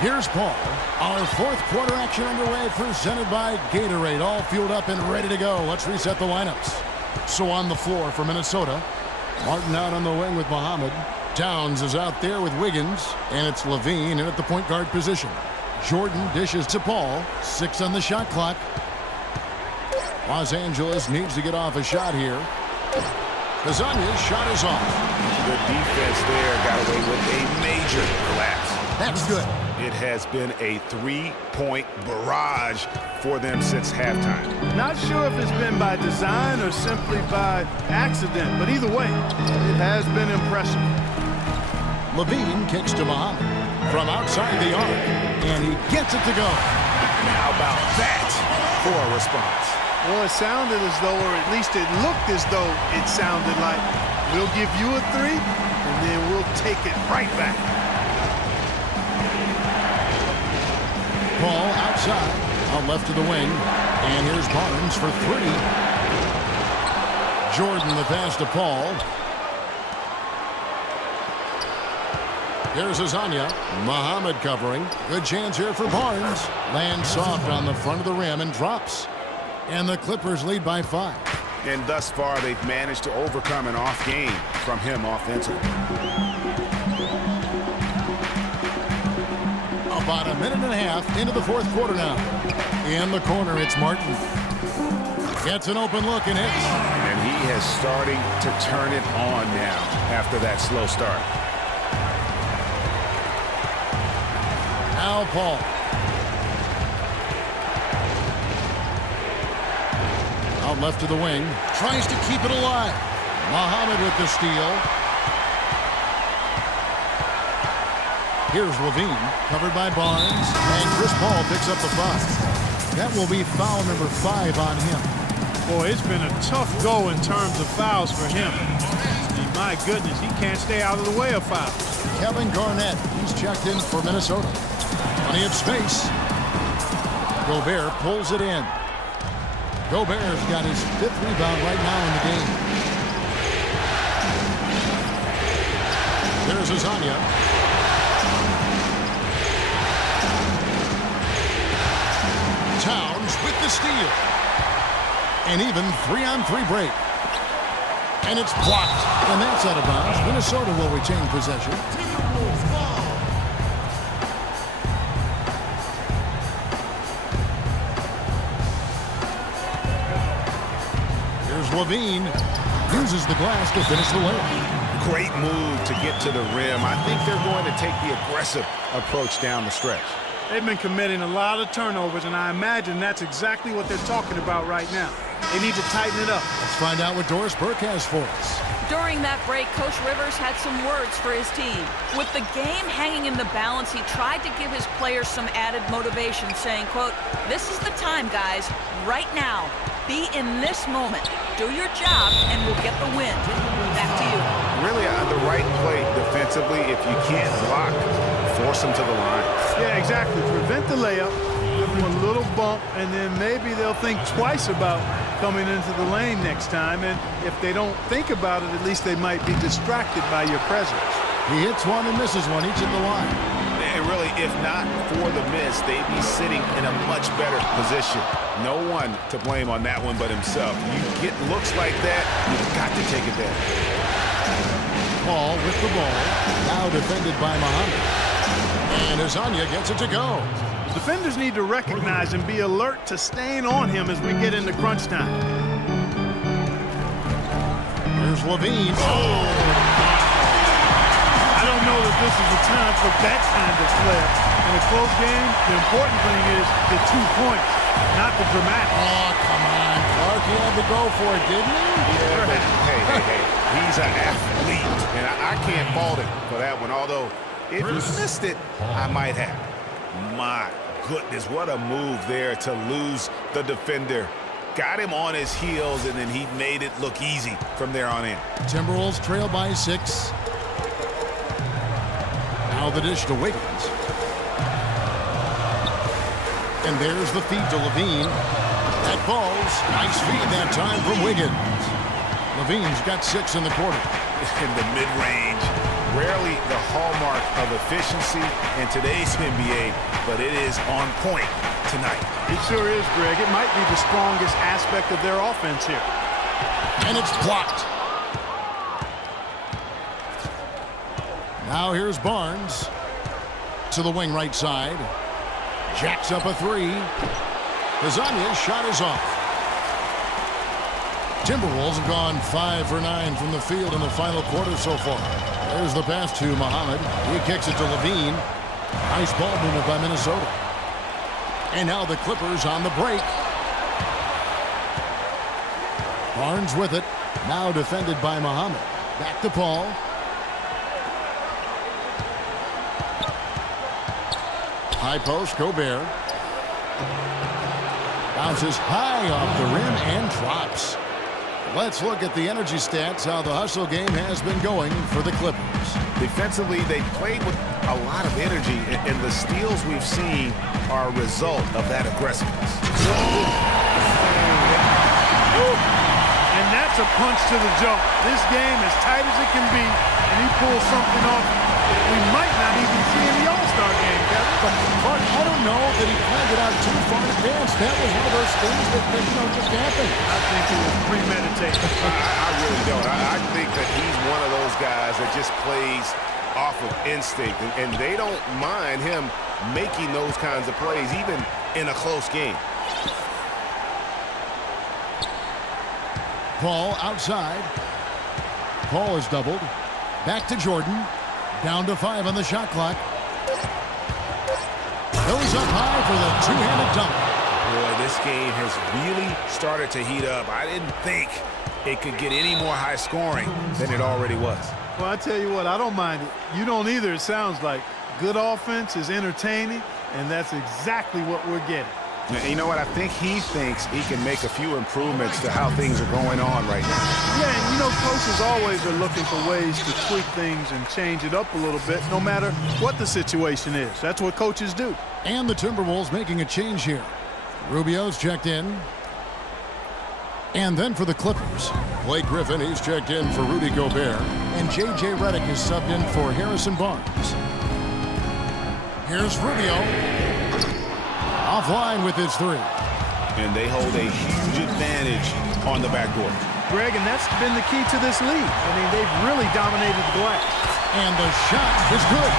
Here's Paul. Our fourth quarter action underway, presented by Gatorade. All fueled up and ready to go. Let's reset the lineups. So on the floor for Minnesota, Martin out on the wing with Muhammad. Downs is out there with Wiggins, and it's Levine in at the point guard position. Jordan dishes to Paul. 6 on the shot clock. Los Angeles needs to get off a shot here. Kazanya's shot is off. The defense there got away with a major collapse. That's good. It has been a 3-point barrage for them since halftime. Not sure if it's been by design or simply by accident, but either way, it has been impressive. Levine kicks to Muhammad from outside the arc, and he gets it to go. How about that for a response? Well, it sounded as though, or at least it looked as though it sounded like, we'll give you a 3, and then we'll take it right back. Paul outside, out left to the wing, and here's Barnes for 3. Jordan the pass to Paul. Here's Azania. Muhammad covering. Good chance here for Barnes. Lands soft on the front of the rim and drops. And the Clippers lead by 5. And thus far, they've managed to overcome an off game from him offensively. About a minute and a half into the fourth quarter now. In the corner, it's Martin. Gets an open look and hits. And he has starting to turn it on now after that slow start. Now Paul. Out left to the wing. Tries to keep it alive. Muhammad with the steal. Here's Levine, covered by Barnes, and Chris Paul picks up the foul. That will be foul number 5 on him. Boy, it's been a tough go in terms of fouls for him. And my goodness, he can't stay out of the way of fouls. Kevin Garnett, he's checked in for Minnesota. Plenty of space. Gobert pulls it in. Gobert's got his 5th rebound right now in the game. There's Azania. Towns with the steal. An even 3-on-3 break. And it's blocked. And that's out of bounds. Minnesota will retain possession. Here's Levine. Uses the glass to finish the layup. Great move to get to the rim. I think they're going to take the aggressive approach down the stretch. They've been committing a lot of turnovers, and I imagine that's exactly what they're talking about right now. They need to tighten it up. Let's find out what Doris Burke has for us. During that break, Coach Rivers had some words for his team. With the game hanging in the balance, he tried to give his players some added motivation, saying, quote, "This is the time, guys. Right now. Be in this moment. Do your job, and we'll get the win." Back to you. Really the right play defensively. If you can't block, force them to the line. Yeah, exactly. Prevent the layup, give them a little bump, and then maybe they'll think twice about coming into the lane next time. And if they don't think about it, at least they might be distracted by your presence. He hits one and misses one, each at the line. And really, if not for the miss, they'd be sitting in a much better position. No one to blame on that one but himself. You get looks like that, you've got to take advantage. Paul with the ball, now defended by Muhammad. And Azania gets it to go. Defenders need to recognize and be alert to staying on him as we get into crunch time. Here's Levine. I don't know that this is the time for that kind of flair. In a close game, the important thing is the 2 points, not the dramatic. Oh, come on. Clark, he had to go for it, didn't he? Yeah, but hey. He's an athlete, and I can't fault him for that one. Although, if he missed it, I might have. My goodness, what a move there to lose the defender. Got him on his heels, and then he made it look easy from there on in. Timberwolves trail by 6. Now the dish to Wiggins. And there's the feed to Levine. That falls. Nice feed that time from Wiggins. Levine's got 6 in the quarter. In the mid-range, Rarely the hallmark of efficiency in today's NBA, but it is on point tonight. It sure is, Greg. It might be the strongest aspect of their offense here. And it's blocked. Now here's Barnes to the wing right side. Jacks up a three. Hezonja's shot is off. Timberwolves have gone 5 for 9 from the field in the final quarter so far. There's the pass to Muhammad. He kicks it to Levine. Nice ball movement by Minnesota. And now the Clippers on the break. Barnes with it. Now defended by Muhammad. Back to Paul. High post, Gobert. Bounces high off the rim and drops. Let's look at the energy stats, how the hustle game has been going for the Clippers. Defensively, they played with a lot of energy, and the steals we've seen are a result of that aggressiveness. And that's a punch to the jaw. This game as tight as it can be, and he pulls something off that we might not even see in the All-Star game, Kevin. But I don't know that he planned it out too far in advance. That was one of those things that just happened. I think it was premeditated. I really don't. I think that he's one of those guys that just plays off of instinct, and they don't mind him making those kinds of plays, even in a close game. Paul outside. Paul is doubled. Back to Jordan. Down to 5 on the shot clock. Goes up high for the two-handed dunk. Boy, this game has really started to heat up. I didn't think it could get any more high scoring than it already was. Well, I tell you what, I don't mind it. You don't either, it sounds like. Good offense is entertaining, and that's exactly what we're getting. And you know what? I think he thinks he can make a few improvements to how things are going on right now. Yeah, and you know, coaches always are looking for ways to tweak things and change it up a little bit, no matter what the situation is. That's what coaches do. And the Timberwolves making a change here. Rubio's checked in. And then for the Clippers, Blake Griffin, he's checked in for Rudy Gobert. And J.J. Redick is subbed in for Harrison Barnes. Here's Rubio. Offline with his three. And they hold a huge advantage on the backboard. Greg, and that's been the key to this league. I mean, they've really dominated the glass. And the shot is good.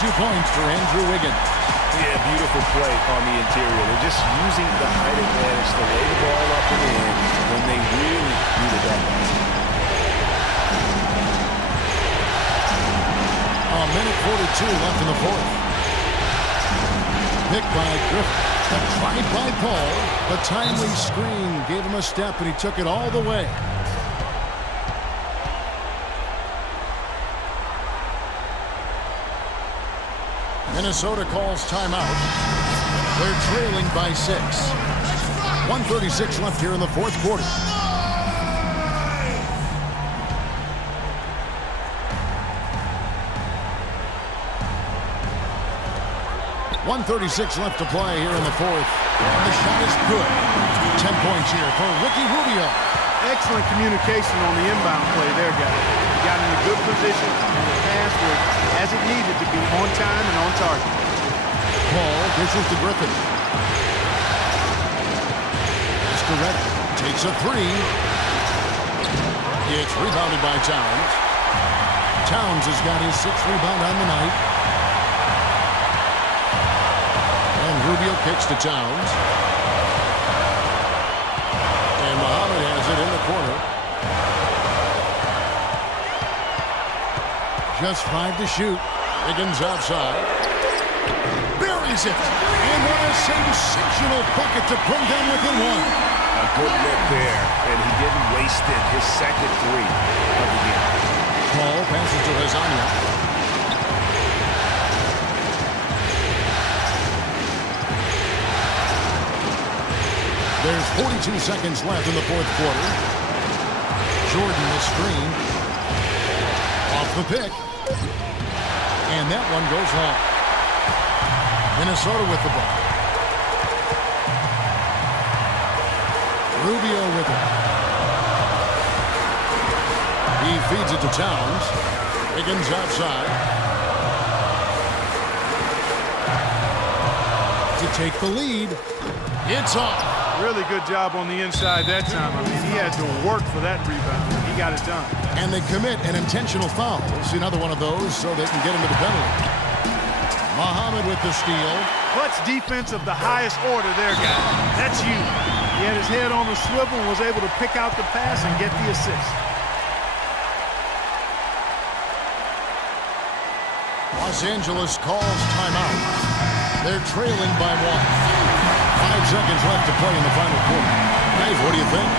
22 points for Andrew Wiggins. Yeah, beautiful play on the interior. They're just using the height advantage to lay the ball up and in when they really needed that basket. A minute 42 left in the fourth. Picked by Griffin. A drive by Paul. The timely screen gave him a step, and he took it all the way. Minnesota calls timeout. They're trailing by 6. 1:36 left here in the fourth quarter. .136 left to play here in the fourth. And the shot is good. 10 points here for Ricky Rubio. Excellent communication on the inbound play there, guys. He got in a good position, and the pass was as it needed to be, on time and on target. Paul dishes to Griffin. Mr. Redick takes a three. It's rebounded by Towns. Towns has got his 6th rebound on the night. And Rubio kicks to Towns. And Muhammad has it in the corner. Just 5 to shoot. Wiggins outside. Buries it. And what a sensational bucket to bring them within 1. A good look there, and he didn't waste it. His second three of the game. Paul passes to Hezonja. There's 42 seconds left in the fourth quarter. Jordan the screen. Off the pick. And that one goes long. Minnesota with the ball. Rubio with it. He feeds it to Towns. Wiggins outside. To take the lead. It's off. Really good job on the inside that time. I mean, he had to work for that rebound. He got it done. And they commit an intentional foul. We'll see another one of those so they can get into the penalty. Muhammad with the steal. Clutch defense of the highest order there, guys. That's you. He had his head on the swivel and was able to pick out the pass and get the assist. Los Angeles calls timeout. They're trailing by 1. 5 seconds left to play in the final quarter. Guys, what do you think?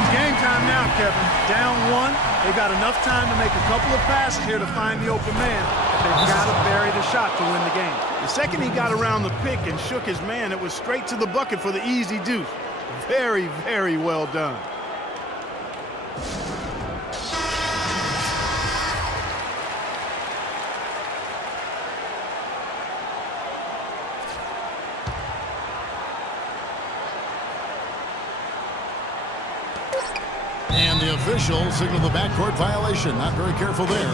It's game time now, Kevin. Down 1. They've got enough time to make a couple of passes here to find the open man. They've got to bury the shot to win the game. The second he got around the pick and shook his man, it was straight to the bucket for the easy deuce. Very, very well done. And the official signaled the backcourt violation. Not very careful there.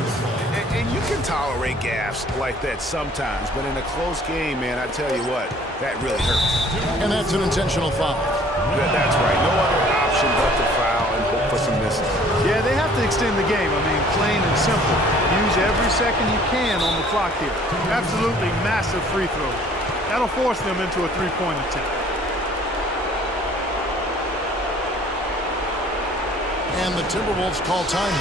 And you can tolerate gaffes like that sometimes, but in a close game, man, I tell you what, that really hurts. And that's an intentional foul. That's right. No other option but to foul and hope for some misses. Yeah, they have to extend the game. I mean, plain and simple. Use every second you can on the clock here. Absolutely massive free throws. That'll force them into a three-point attempt. And the Timberwolves call time.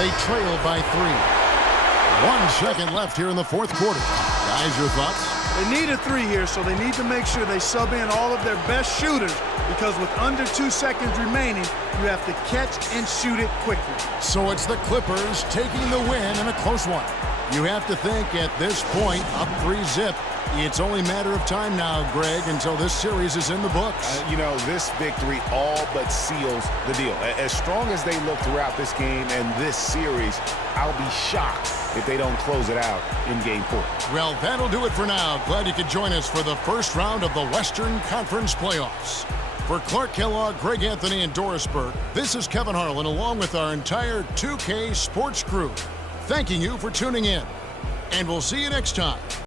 They trail by 3. 1 second left here in the fourth quarter. Guys, your thoughts? They need a 3 here, so they need to make sure they sub in all of their best shooters, because with under 2 seconds remaining, you have to catch and shoot it quickly. So it's the Clippers taking the win in a close one. You have to think at this point, up 3-zip. It's only a matter of time now, Greg, until this series is in the books. You know, this victory all but seals the deal. As strong as they look throughout this game and this series, I'll be shocked if they don't close it out in Game 4. Well, that'll do it for now. Glad you could join us for the first round of the Western Conference Playoffs. For Clark Kellogg, Greg Anthony, and Doris Burke, this is Kevin Harlan along with our entire 2K Sports crew, thanking you for tuning in. And we'll see you next time.